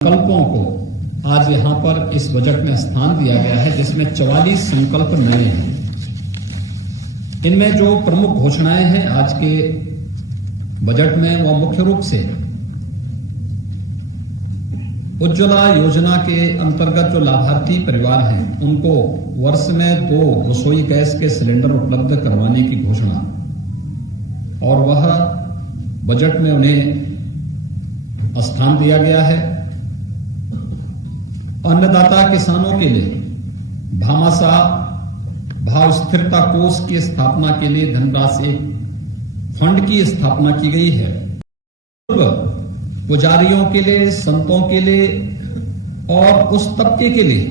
संकल्पों को आज यहां पर इस बजट में स्थान दिया गया है, जिसमें 44 संकल्प नए हैं। इनमें जो प्रमुख घोषणाएं हैं आज के बजट में, वह मुख्य रूप से उज्ज्वला योजना के अंतर्गत जो लाभार्थी परिवार हैं उनको वर्ष में 2 रसोई गैस के सिलेंडर उपलब्ध करवाने की घोषणा, और वह बजट में उन्हें स्थान दिया गया है। अन्नदाता किसानों के लिए भामाशाह भाव स्थिरता कोष की स्थापना के लिए धनराशि फंड की स्थापना की गई है। पुजारियों के लिए, संतों के लिए और उस तबके के लिए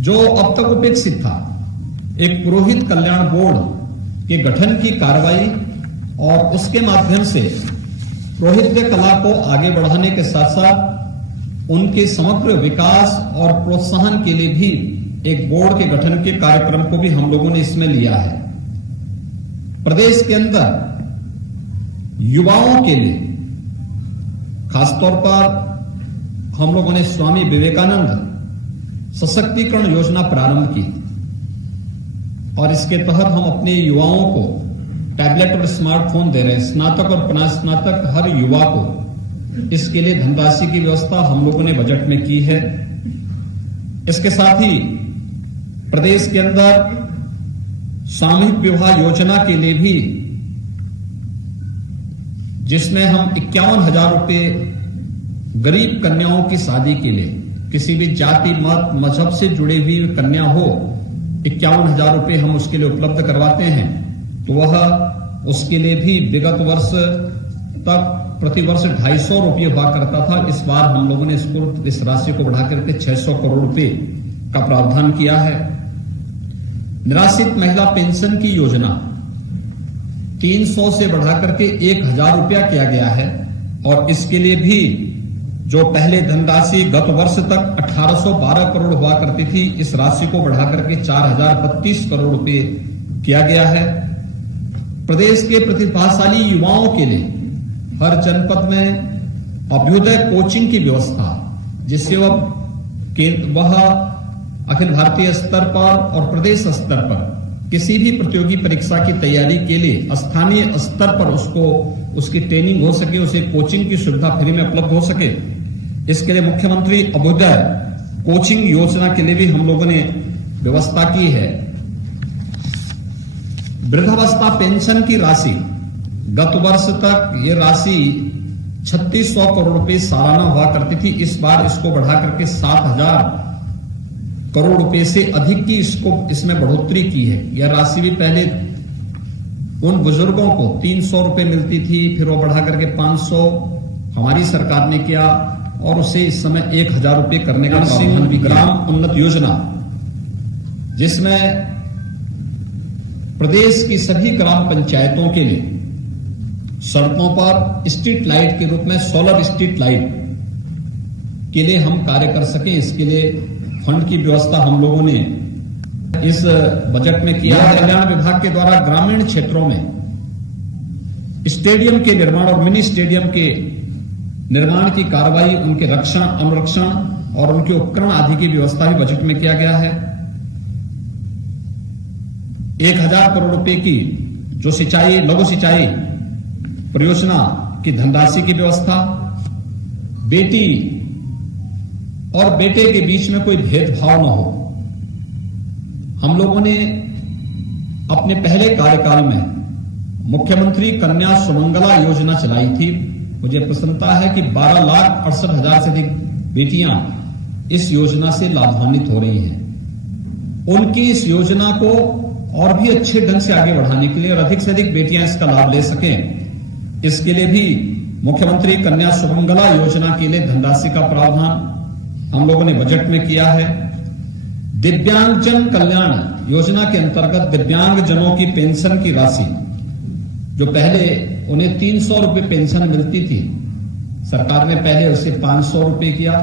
जो अब तक उपेक्षित था, एक पुरोहित कल्याण बोर्ड के गठन की कार्रवाई और उसके माध्यम से पुरोहित्य कला को आगे बढ़ाने के साथ साथ उनके समग्र विकास और प्रोत्साहन के लिए भी एक बोर्ड के गठन के कार्यक्रम को भी हम लोगों ने इसमें लिया है। प्रदेश के अंदर युवाओं के लिए खासतौर पर हम लोगों ने स्वामी विवेकानंद सशक्तिकरण योजना प्रारंभ की और इसके तहत हम अपने युवाओं को टैबलेट और स्मार्टफोन दे रहे हैं। स्नातक और स्नातक हर युवा को इसके लिए धनराशि की व्यवस्था हम लोगों ने बजट में की है। इसके साथ ही प्रदेश के अंदर सामूहिक विवाह योजना के लिए भी, जिसमें हम 51,000 रुपए गरीब कन्याओं की शादी के लिए, किसी भी जाति मत मजहब से जुड़ी हुई कन्या हो, 51,000 रुपए हम उसके लिए उपलब्ध करवाते हैं। तो वह उसके लिए भी विगत वर्ष तक प्रतिवर्ष 250 रुपये हुआ करता था। इस बार हम लोगों ने इस राशि को बढ़ा करके 600 करोड़ रुपए का प्रावधान किया है। निराश्रित महिला पेंशन की योजना 300 से बढ़ा करके 1,000 रुपया किया गया है और इसके लिए भी जो पहले धनराशि गत वर्ष तक 1,812 करोड़ हुआ करती थी, इस राशि को बढ़ा करके 4,032 करोड़ रुपए किया गया है। प्रदेश के प्रतिभाशाली युवाओं के लिए हर जनपद में अभ्युदय कोचिंग की व्यवस्था, जिससे वह अखिल भारतीय स्तर पर और प्रदेश स्तर पर किसी भी प्रतियोगी परीक्षा की तैयारी के लिए स्थानीय स्तर पर उसकी ट्रेनिंग हो सके, उसे कोचिंग की सुविधा फ्री में उपलब्ध हो सके। इसके लिए मुख्यमंत्री अभ्युदय कोचिंग योजना के लिए भी हम लोगों ने व्यवस्था की है। वृद्धावस्था पेंशन की राशि, गत वर्ष तक ये राशि 3,600 करोड़ रुपए सालाना हुआ करती थी। इस बार इसको बढ़ा करके 7,000 करोड़ रुपए से अधिक की इसमें बढ़ोतरी की है। यह राशि भी पहले उन बुजुर्गों को 300 रुपए मिलती थी, फिर वो बढ़ा करके 500 हमारी सरकार ने किया और उसे इस समय 1,000 रुपए करने का प्रावधान भी। ग्राम उन्नत योजना, जिसमें प्रदेश की सभी ग्राम पंचायतों के लिए सड़कों पर स्ट्रीट लाइट के रूप में सोलर स्ट्रीट लाइट के लिए हम कार्य कर सकें, इसके लिए फंड की व्यवस्था हम लोगों ने इस बजट में किया है। कल्याण विभाग के द्वारा ग्रामीण क्षेत्रों में स्टेडियम के निर्माण और मिनी स्टेडियम के निर्माण की कार्रवाई, उनके रक्षण, अनुरक्षण और उनके उपकरण आदि की व्यवस्था भी बजट में किया गया है। 1,000 करोड़ रुपए की जो सिंचाई, लघु सिंचाई परियोजना की धनराशि की व्यवस्था, बेटी और बेटे के बीच में कोई भेदभाव न हो। हम लोगों ने अपने पहले कार्यकाल में मुख्यमंत्री कन्या सुमंगला योजना चलाई थी। मुझे प्रसन्नता है कि 12,68,000 से अधिक बेटियां इस योजना से लाभान्वित हो रही हैं। उनकी इस योजना को और भी अच्छे ढंग से आगे बढ़ाने के लिए और अधिक से अधिक बेटियां इसका लाभ ले सकें, इसके लिए भी मुख्यमंत्री कन्या सुमंगला योजना के लिए धनराशि का प्रावधान हम लोगों ने बजट में किया है। दिव्यांगजन कल्याण योजना के अंतर्गत दिव्यांगजनों की पेंशन की राशि, जो पहले उन्हें 300 रुपए पेंशन मिलती थी, सरकार ने पहले उसे 500 रुपए किया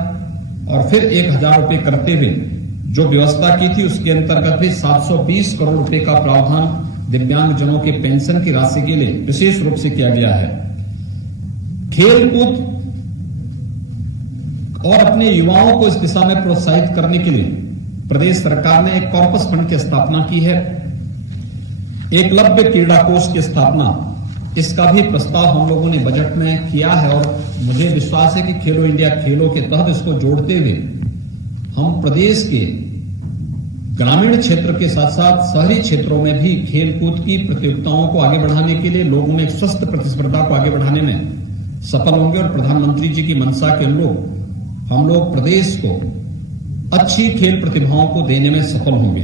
और फिर 1,000 रुपए करते हुए जो व्यवस्था की थी, उसके अंतर्गत भी 720 करोड़ रुपए का प्रावधान दिव्यांगजनों के पेंशन की राशि के लिए विशेष रूप से किया गया है। खेलकूद और अपने युवाओं को इस दिशा में प्रोत्साहित करने के लिए प्रदेश सरकार ने एक कॉर्पस फंड की स्थापना की है। एकलव्य क्रीड़ा कोष की स्थापना, इसका भी प्रस्ताव हम लोगों ने बजट में किया है और मुझे विश्वास है कि खेलो इंडिया खेलों के तहत इसको जोड़ते हुए हम प्रदेश के ग्रामीण क्षेत्र के साथ साथ शहरी क्षेत्रों में भी खेलकूद की प्रतियोगिताओं को आगे बढ़ाने के लिए लोगों में एक स्वस्थ प्रतिस्पर्धा को आगे बढ़ाने में सफल होंगे और प्रधानमंत्री जी की मंशा के अनुरूप हम लोग प्रदेश को अच्छी खेल प्रतिभाओं को देने में सफल होंगे।